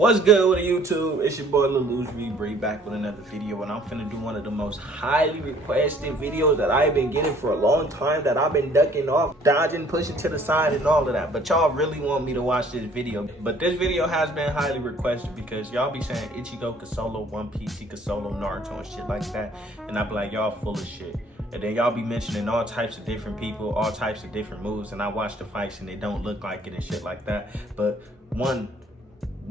What's good with YouTube? It's your boy Lil Uzi Bree back with another video, and I'm finna do one of the most highly requested videos that I've been getting for a long time, that I've been ducking off, dodging, pushing to the side and all of that. But y'all really want me to watch this video. But this video has been highly requested because y'all be saying Ichigo could solo One Piece, he could solo Naruto and shit like that. And I be like, y'all full of shit. And then y'all be mentioning all types of different people, all types of different moves, and I watch the fights and they don't look like it and shit like that. But one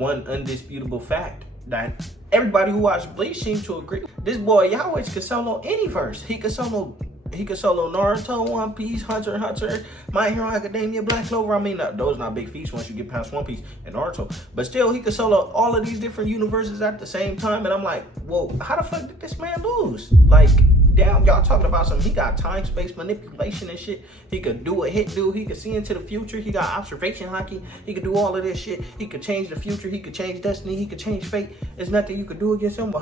undisputable fact that everybody who watched Bleach seems to agree. This boy Yhwach could solo any verse. He could solo Naruto, One Piece, Hunter x Hunter, My Hero Academia, Black Clover. I mean, those not big feats once you get past One Piece and Naruto. But still, he could solo all of these different universes at the same time. And I'm like, well, how the fuck did this man lose? Like, damn, y'all talking about something. He got time, space manipulation and shit. He could do a hit do. He could see into the future. He got observation hockey. He could do all of this shit. He could change the future. He could change destiny. He could change fate. There's nothing you could do against him. But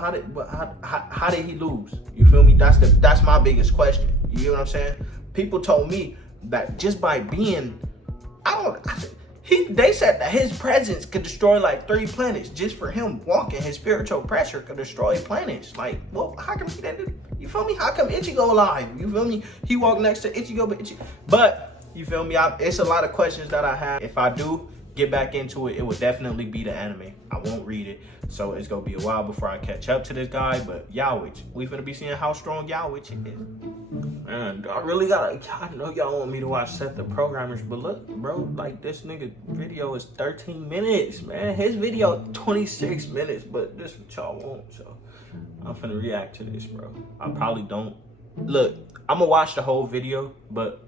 how did he lose? You feel me? That's my biggest question. You get what I'm saying? People told me that just by being, they said that his presence could destroy like 3 planets. Just for him walking, his spiritual pressure could destroy planets. Like, well, how come he didn't? You feel me? How come Ichigo alive? You feel me? He walked next to Ichigo, but you feel me? It's a lot of questions that I have. If I do get back into it, it would definitely be the anime. I won't read it, so it's gonna be a while before I catch up to this guy. But Yhwach, we finna be seeing how strong Yhwach is. Man, I really gotta. I know y'all want me to watch Seth the Programmers, but look, bro, like this nigga video is 13 minutes, man. His video 26 minutes, but this is what y'all want, so I'm finna react to this, bro. I probably don't. Look, I'm gonna watch the whole video, but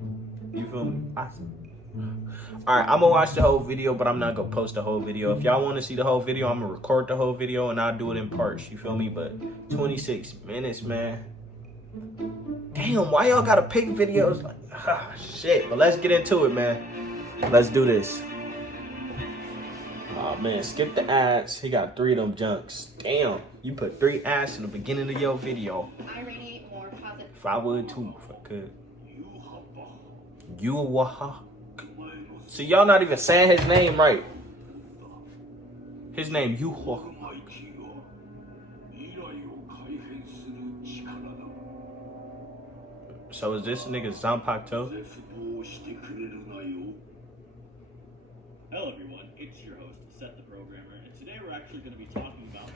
you feel me? Alright, I'm gonna watch the whole video, but I'm not gonna post the whole video. If y'all want to see the whole video, I'm gonna record the whole video and I'll do it in parts. You feel me? But 26 minutes, man. Damn, why y'all gotta pick videos like shit? But let's get into it, man. Let's do this. Oh man, skip the ads. He got 3 of them junks. Damn, you put 3 ads in the beginning of your video. I radiate more positive. If I would too, if I could. Ywach. So y'all not even saying his name right. His name yhwach. So is this nigga Zanpakuto? Hello everyone, it's your host, Seth the Programmer, and today we're actually going to be talking about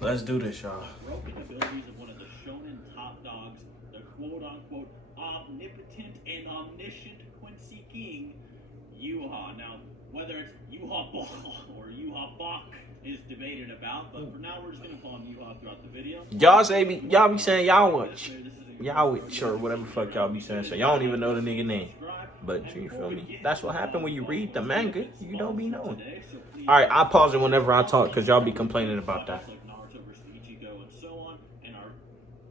Let's do this, y'all. broken abilities of one of the shonen top dogs, the quote-unquote omnipotent and omniscient Quincy King, yhwach. Now, whether it's yhwach or yhwach is debated about, but for now we're just going to call him yhwach throughout the video. Y'all be saying Yhwach or whatever the fuck y'all be saying. So y'all don't even know the nigga name. But you feel me? That's what happened when you read the manga. You don't be knowing. Alright, I'll pause it whenever I talk because y'all be complaining about that.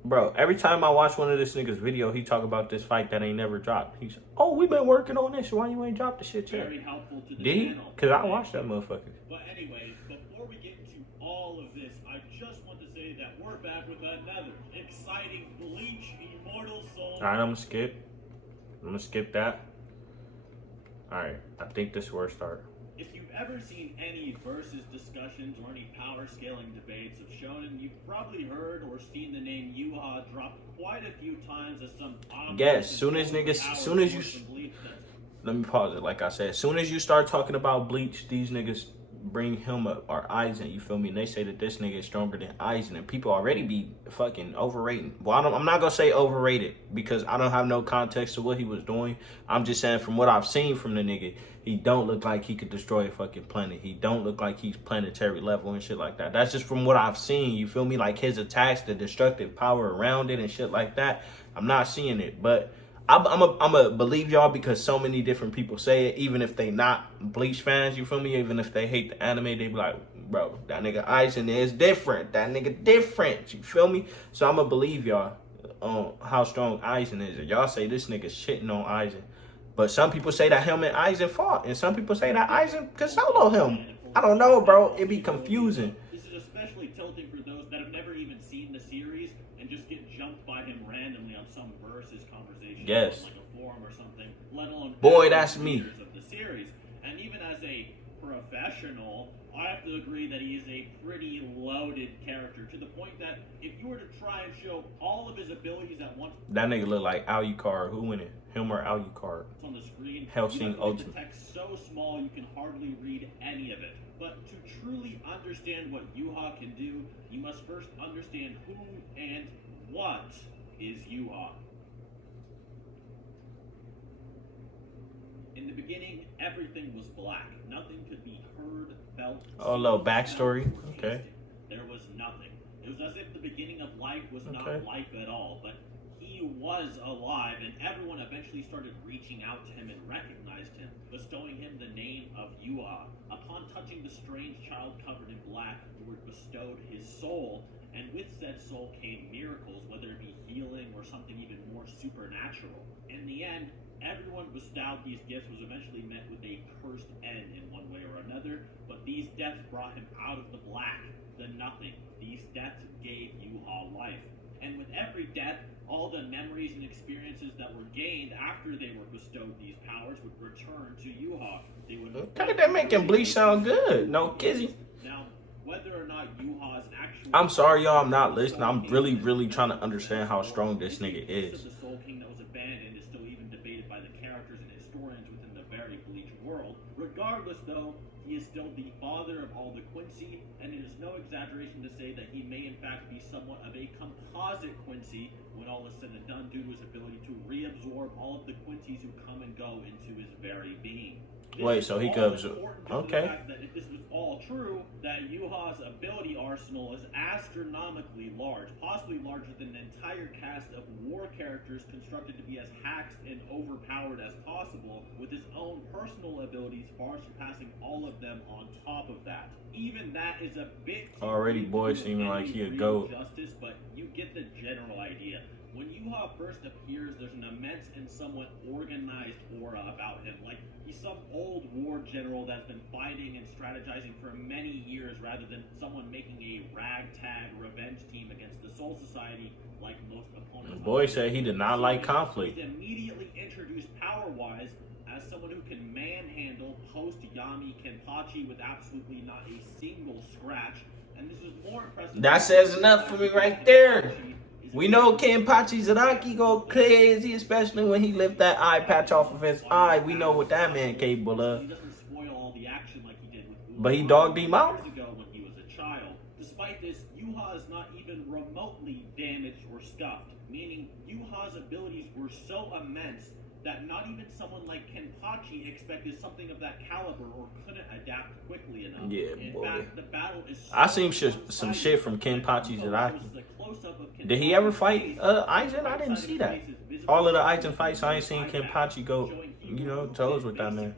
Bro, every time I watch one of this nigga's video, he talk about this fight that ain't never dropped. He's, oh, we been working on this. Why you ain't dropped the shit yet? Did he? Because I watched that motherfucker. But anyways, before we get into all of this, I just want to say that we're back with another exciting Bleach Immortal Soul. Alright, I'm gonna skip that. Alright, I think this is where it started. If you've ever seen any versus discussions or any power scaling debates of shonen, you've probably heard or seen the name yhwach dropped quite a few times as some yes, soon as you let me pause it. Like I said, as soon as you start talking about Bleach, these niggas bring him up, or Aizen, you feel me? And they say that this nigga is stronger than Aizen, and people already be fucking overrating. Well, I'm not gonna say overrated because I don't have no context to what he was doing. I'm just saying from what I've seen from the nigga, he don't look like he could destroy a fucking planet. He don't look like he's planetary level and shit like that. That's just from what I've seen, you feel me? Like his attacks, the destructive power around it and shit like that. I'm not seeing it, but I'm a believe y'all because so many different people say it, even if they not Bleach fans, you feel me? Even if they hate the anime, they be like, bro, that nigga Aizen is different. That nigga different, you feel me? So I'm gonna believe y'all on how strong Aizen is. And y'all say this nigga shitting on Aizen. But some people say that him and Aizen fought, and some people say that Aizen could solo him. I don't know, bro. It be confusing. This is especially tilting for those that have never even seen the series and just get jumped by him randomly on some versus conversation. Yes. On like a forum or something, let alone boy, that's me. Of the series. And even as a professional, I have to agree that he is a pretty loaded character, to the point that if you were to try and show all of his abilities at once, that nigga look like Alucard. Who in it? Him or Alucard? on the screen, Hellsing you have to make Ultimate. the text so small you can hardly read any of it. But to truly understand what yhwach can do, you must first understand who and what is yhwach. In the beginning, everything was black. Nothing could be heard, felt. Oh, a little backstory. Okay. There was nothing. It was as if the beginning of life was not Okay. life at all, but he was alive, and everyone eventually started reaching out to him and recognized him, bestowing him the name of yhwach. Upon touching the strange child covered in black, you were bestowed his soul, and with said soul came miracles, whether it be healing or something even more supernatural. In the end, everyone bestowed these gifts was eventually met with a cursed end in one way or another, but these deaths brought him out of the black, the nothing. These deaths gave yhwach life. And with every death, all the memories and experiences that were gained after they were bestowed these powers would return to yhwach. They would Okay, that making Bleach sound good. No kizzy. Now, whether or not yhwach is actually... I'm sorry, y'all. I'm not listening. I'm really trying to understand how strong this nigga is. The Soul King that was abandoned is still even debated by the characters and historians within the very Bleach world. Regardless, though, he is still the father of all the Quincy, and it is no exaggeration to say that he may in fact be somewhat of a composite Quincy when all is said and done, due to his ability to reabsorb all of the Quincy's who come and go into his very being. Wait, so he comes. Okay. That if this was all true, that yhwach's ability arsenal is astronomically large, possibly larger than an entire cast of war characters constructed to be as hacked and overpowered as possible, with his own personal abilities far surpassing all of them on top of that. Even that is a bit Already boy seeming like he a goat. Justice, but you get the general idea. When yhwach first appears, there's an immense and somewhat organized aura about him. Like he's some old war general that's been fighting and strategizing for many years, rather than someone making a ragtag revenge team against the Soul Society like most opponents. The boy said he did not like conflict. He's immediately introduced power-wise as someone who can manhandle post-Yami Kenpachi with absolutely not a single scratch. And this is more impressive. That says enough for me right there. We know Kenpachi Zaraki go crazy, especially when he lift that eye patch off of his eye. We know what that man capable of. He doesn't spoil all the action like he did with But he dogged him out. years ago when he was a child. Despite this, yhwach is not even remotely damaged or scuffed, meaning yhwach's abilities were so immense that not even someone like Kenpachi expected something of that caliber or couldn't adapt quickly enough. Yeah, In boy. fact, the battle is so I seen some shit from Kenpachi Zaraki. Did he ever fight Aizen? I didn't see that. All of the Aizen fights, I ain't seen Kenpachi go, toes with that man.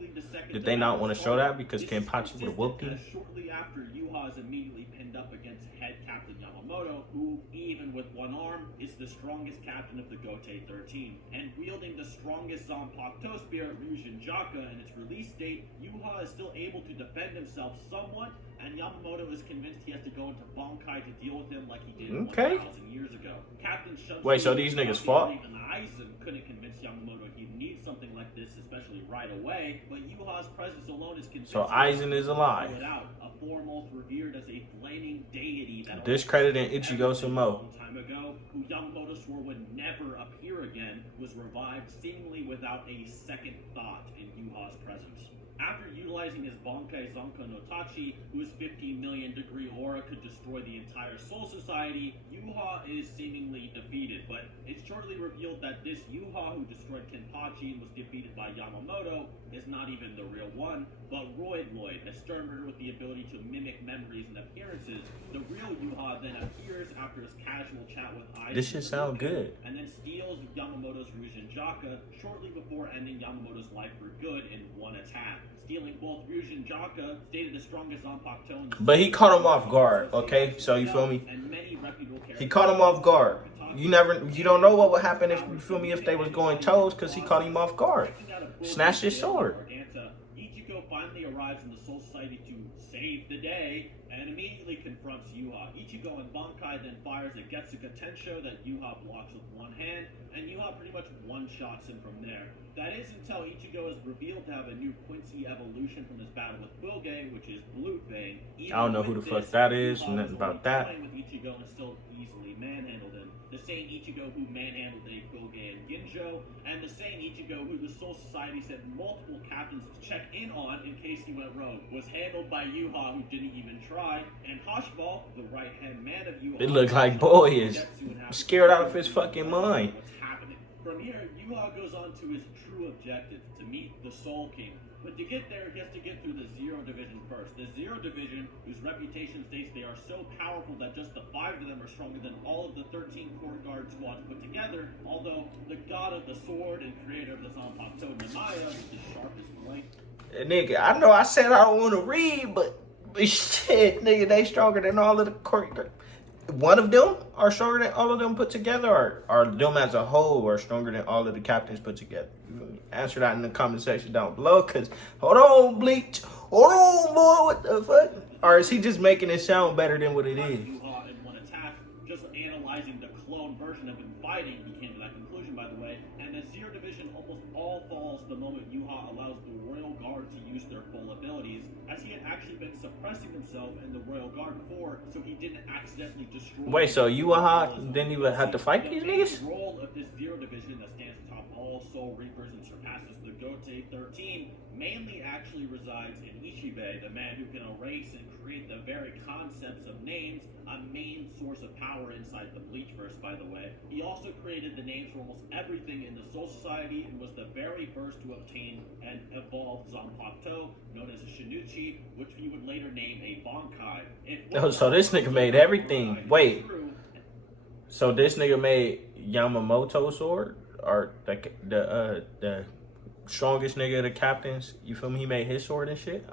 Did they not want to show that because Kenpachi would have whooped him? Shortly after, yhwach is immediately pinned up against head captain Yamamoto, who, even with one arm, is the strongest captain of the Gotei 13. And wielding the strongest Zanpakuto spirit, Ryujin Jaka, in its release date, yhwach is still able to defend himself somewhat, and Yamamoto is convinced he has to go into Bankai to deal with him like he did 1,000 years ago. Captain Shunsuke, Wait, so these niggas fought? Even Aizen couldn't convince Yamamoto he needs something like this, especially right away, but yhwach's presence alone is convincing. So Aizen is alive. A foremost revered as a flaming deity that Discrediting Ichigo some more. long time ago, who Yamamoto swore would never appear again, was revived seemingly without a second thought in yhwach's presence. After utilizing his Bankai Zanko no Tachi, whose 15 million degree aura could destroy the entire Soul Society, yhwach is seemingly defeated, but it's shortly revealed that this yhwach who destroyed Kenpachi and was defeated by Yamamoto is not even the real one, but Roid Lloyd, a stern murderer with the ability to mimic memories and appearances. The real yhwach then appears after his casual chat with Aizen. This shit sound good. And then steals Yamamoto's Ryujin Jaka shortly before ending Yamamoto's life for good in one attack. Stealing both Ryujin Jaka, stated the strongest Zanpakuto in the But he caught him off guard, okay? So you feel me? and many reputable characters. He caught him off guard. You don't know what would happen if, you feel me, if they was going toes, because he caught him off guard. Snatched his sword. Ichigo finally arrives in the Soul Society to save the day and immediately confronts Yuha. Ichigo and Bankai then fires a Getsuga Tensho that Yuha blocks with one hand, and Yuha pretty much one-shots him from there. That is until Ichigo is revealed to have a new Quincy evolution from his battle with Bulge, which is Blue Vein. I don't know who the fuck that is, nothing about that. With Ichigo and still easily manhandled him. The same Ichigo who manhandled a Bulge and Ginjo, and the same Ichigo who the Soul Society sent multiple captains to check in on in case he went rogue, was handled by Yuha, who didn't even try, and Hashbal, the right-hand man of Yuha. It looked like boy is scared out of his fucking mind. What's happening? From here, Yuha goes on to his true objective, to meet the Soul King. But to get there, he has to get through the Zero Division first. The Zero Division, whose reputation states they are so powerful that just the 5 of them are stronger than all of the 13 Court Guard squads put together, although the god of the sword and creator of the Zanpakuto, Nemaya, is the sharpest point. Nigga, I know I said I don't want to read, but shit, nigga, they stronger than all of the Court Guard. One of them are stronger than all of them put together, or them as a whole are stronger than all of the captains put together? Answer that in the comment section down below, because hold on, Bleach. Hold on, boy, what the fuck? Or is he just making it sound better than what it is? Yuha in one attack, just analyzing the clone version of him fighting, he came to that conclusion, by the way, and the Zero Division almost all falls the moment Yuha allows the Royal Guard to use their full abilities, as he had actually been suppressing himself in the Royal Guard before, so he didn't accidentally destroy... Wait, so Yuha didn't even have to fight these niggas? The role of this Zero Division that stands atop all Soul Reapers and surpasses the Gote 13 mainly actually resides in Ichibe, the man who can erase and create the very concepts of names, a main source of power inside the Bleachverse, by the way. He also created the names for almost everything in the Soul Society and was the very first to obtain and evolve Zanpakuto, known as a Shinichi, which he would later name a Bankai. Oh, so this nigga made everything. Wait. So this nigga made Yamamoto sword? Or the strongest nigga of the captains? You feel me? He made his sword and shit?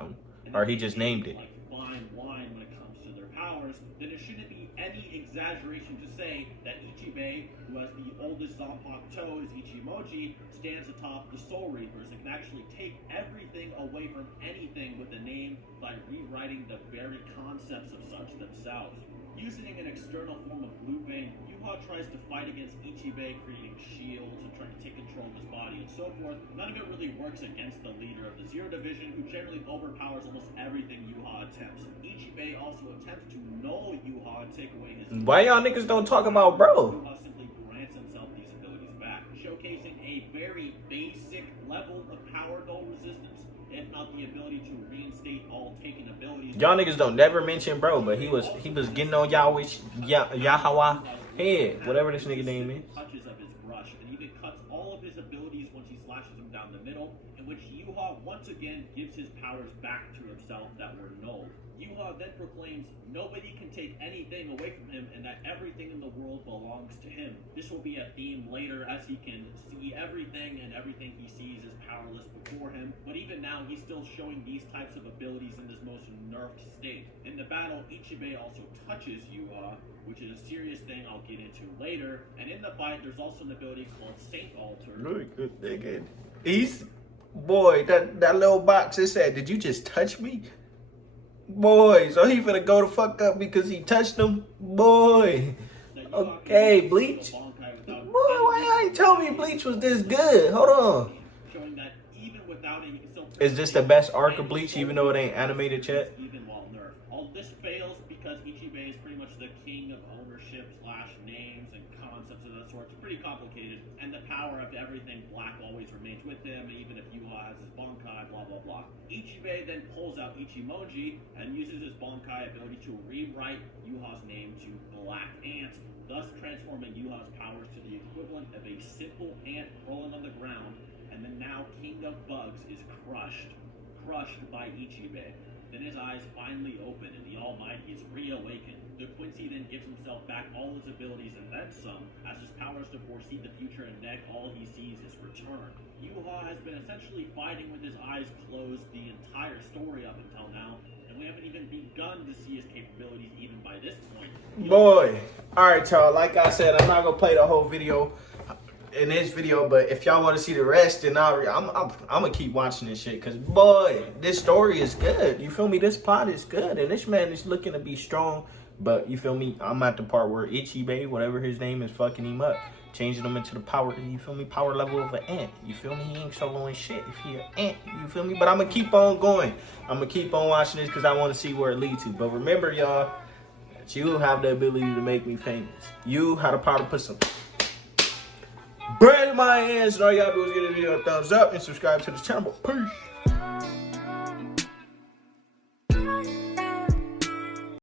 Or he just named it? Like fine wine when it comes to their powers, then it shouldn't be any exaggeration to say that Ichibe, who has the oldest Zanpakuto as Ichimoji, stands atop the Soul Reapers and can actually take everything away from anything with a name by rewriting the very concepts of such themselves. Using an external form of Blue Vein, Yuha tries to fight against Ichibe, creating shields and trying to take control of his body and so forth. None of it really works against the leader of the Zero Division, who generally overpowers almost everything Yuha attempts. Ichibe also attempts to null Yuha and take away his... Why y'all niggas don't talk about bro? Yuha simply grants himself these abilities back, showcasing a very basic level of power null resistance, if not the ability to reinstate all taken abilities. Y'all niggas don't never mention bro, but he was getting on yhwach head, whatever this nigga name is. Touches of his brush and even cuts all of his abilities once he slashes them down the middle, in which Yuha once again gives his powers back to himself that were nulled. Yuha then proclaims nobody can take anything away from him and that everything in the world belongs to him. This will be a theme later, as he can see everything and everything he sees is powerless before him, but even now he's still showing these types of abilities in his most nerfed state. In the battle, Ichibe also touches Yuha, which is a serious thing I'll get into later, and in the fight there's also an ability called Saint Altar. Really good nigga. He's... Boy, that little box, it said, did you just touch me? Boy, so he finna go the fuck up because he touched him? Boy. Okay, Bleach. Boy, why you ain't tell me Bleach was this good? Hold on. Showing that even without it, he can still... Is this the best arc of Bleach, even though it ain't animated yet? Even while nerfed. All this fails because Ichibe is pretty much the king of ownership / names and concepts of that sort. It's pretty complicated, and the power of everything black always remains with him, even if Yuha has his Bankai, blah blah blah. Ichibe then pulls out Ichimoji and uses his Bankai ability to rewrite Yuha's name to Black Ant, thus transforming Yuha's powers to the equivalent of a simple ant rolling on the ground, and the now King of Bugs is crushed by Ichibe. Then his eyes finally open and the Almighty is reawakened. The Quincy then gives himself back all his abilities and then some, as his powers to foresee the future and neck all he sees is return. Yuha has been essentially fighting with his eyes closed the entire story up until now, and we haven't even begun to see his capabilities even by this point. Boy. Alright, y'all, like I said, I'm not gonna play the whole video. in this video, but if y'all want to see the rest, then I'm gonna keep watching this shit, because boy, this story is good. You feel me? This plot is good, and this man is looking to be strong. But you feel me? I'm at the part where Itchy Bay, whatever his name is, fucking him up, changing him into the power. You feel me? Power level of an ant. You feel me? He ain't soloing shit if he an ant. You feel me? But I'm gonna keep on going. I'm gonna keep on watching this because I want to see where it leads to. But remember, y'all, that you have the ability to make me famous. You have the power to put some bread in my hands, and all y'all do is give this video a thumbs up and subscribe to this channel. Peace.